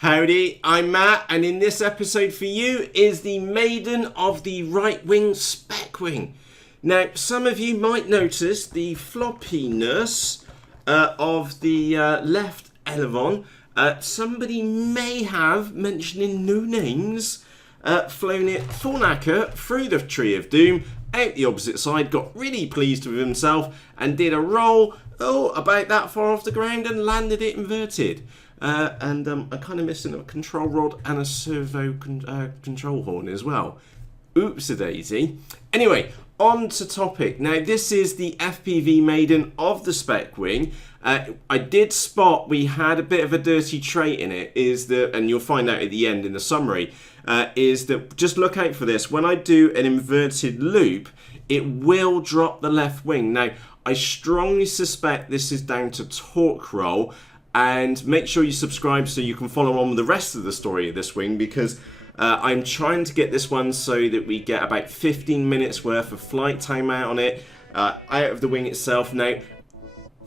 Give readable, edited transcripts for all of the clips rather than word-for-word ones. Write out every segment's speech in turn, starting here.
Howdy, I'm Matt, and in this episode for you is the Maiden of the Ritewing Spec Wing. Now, some of you might notice the floppiness of the left elevon. Somebody may have, mentioning no names, flown it full knacker through the Tree of Doom, out the opposite side, got really pleased with himself, and did a roll, about that far off the ground and landed it inverted. I'm kind of missing a control rod and a servo control horn as well. Oops-a-daisy. Anyway, on to topic. Now, this is the FPV Maiden of the Spec Wing. I did spot we had a bit of a dirty trait in it, and you'll find out at the end in the summary, is that just look out for this. When I do an inverted loop, it will drop the left wing. Now, I strongly suspect this is down to torque roll, and make sure you subscribe so you can follow on with the rest of the story of this wing, because I'm trying to get this one so that we get about 15 minutes worth of flight time out on it, out of the wing itself. Now,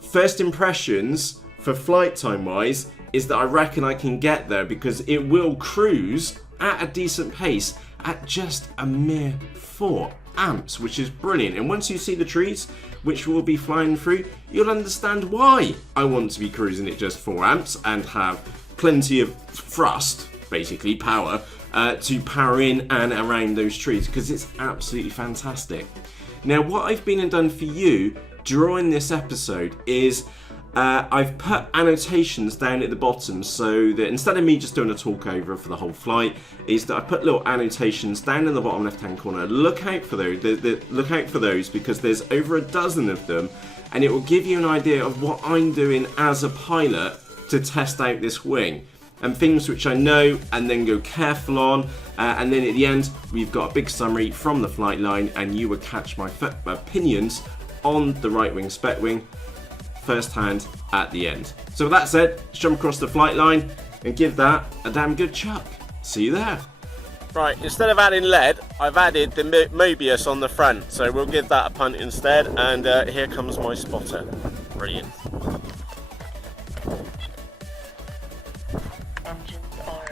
first impressions for flight time wise is that I reckon I can get there, because it will cruise at a decent pace at just a mere 4 amps, which is brilliant. And once you see the trees which we'll be flying through, you'll understand why I want to be cruising at just 4 amps and have plenty of thrust, basically power, to power in and around those trees, because it's absolutely fantastic. Now, what I've been and done for you during this episode is I've put annotations down at the bottom, so that instead of me just doing a talk over for the whole flight, is that I put little annotations down in the bottom left hand corner. Look out for those. Look out for those, because there's over a dozen of them, and it will give you an idea of what I'm doing as a pilot to test out this wing, and things which I know and then go careful on, and then at the end we've got a big summary from the flight line, and you will catch my opinions on the Ritewing Spec Wing first hand at the end. So with that said, let's jump across the flight line and give that a damn good chuck. See you there. Right, instead of adding lead, I've added the Mobius on the front, so we'll give that a punt instead, and here comes my spotter. Brilliant. Engines armed.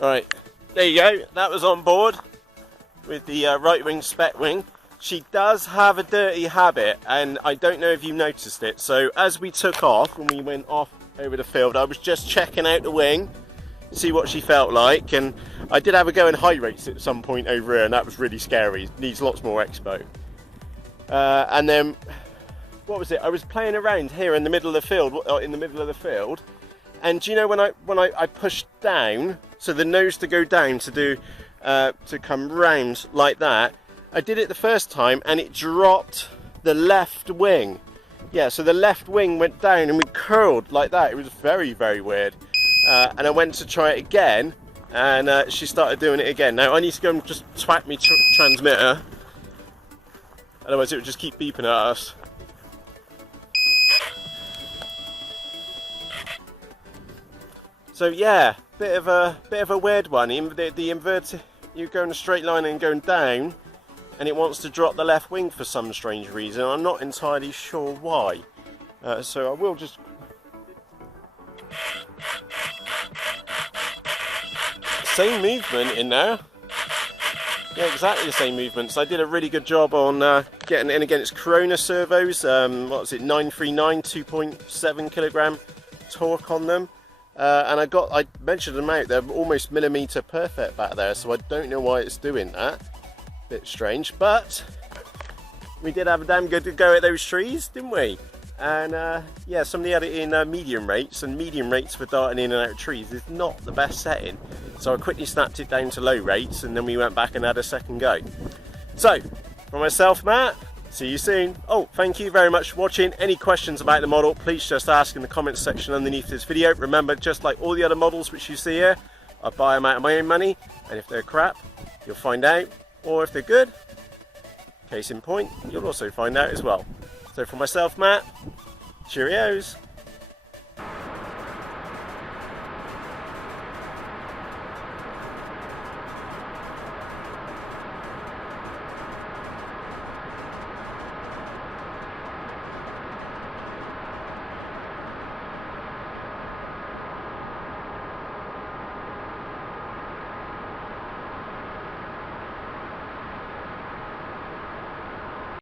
Right, there you go, that was on board with the Ritewing Spec Wing. She does have a dirty habit, and I don't know if you noticed it. So as we took off, when we went off over the field, I was just checking out the wing, see what she felt like, and I did have a go in high rates at some point over here, and that was really scary. Needs lots more expo. And then, what was it? I was playing around here in the middle of the field, and do you know when I pushed down, so the nose to go down to do to come round like that, I did it the first time and it dropped the left wing. Yeah, so the left wing went down and we curled like that. It was very, very weird. And I went to try it again, and she started doing it again. Now I need to go and just twat me transmitter, otherwise it would just keep beeping at us. So yeah, bit of a weird one. The inverted, you go in a straight line and going down, and it wants to drop the left wing for some strange reason. I'm not entirely sure why. So I will just. Same movement in there. Yeah, exactly the same movement. So I did a really good job on getting in again. It's Corona servos. What was it? 939, 2.7 kilogram torque on them. And I measured them out. They're almost millimeter perfect back there. So I don't know why it's doing that. Bit strange, but we did have a damn good go at those trees, didn't we? And yeah, somebody had it in medium rates, and medium rates for darting in and out of trees is not the best setting. So I quickly snapped it down to low rates, and then we went back and had a second go. So, for myself, Matt, see you soon. Oh, thank you very much for watching. Any questions about the model, please just ask in the comments section underneath this video. Remember, just like all the other models which you see here, I buy them out of my own money, and if they're crap, you'll find out. Or if they're good, case in point, you'll also find out as well. So for myself, Matt, cheerios.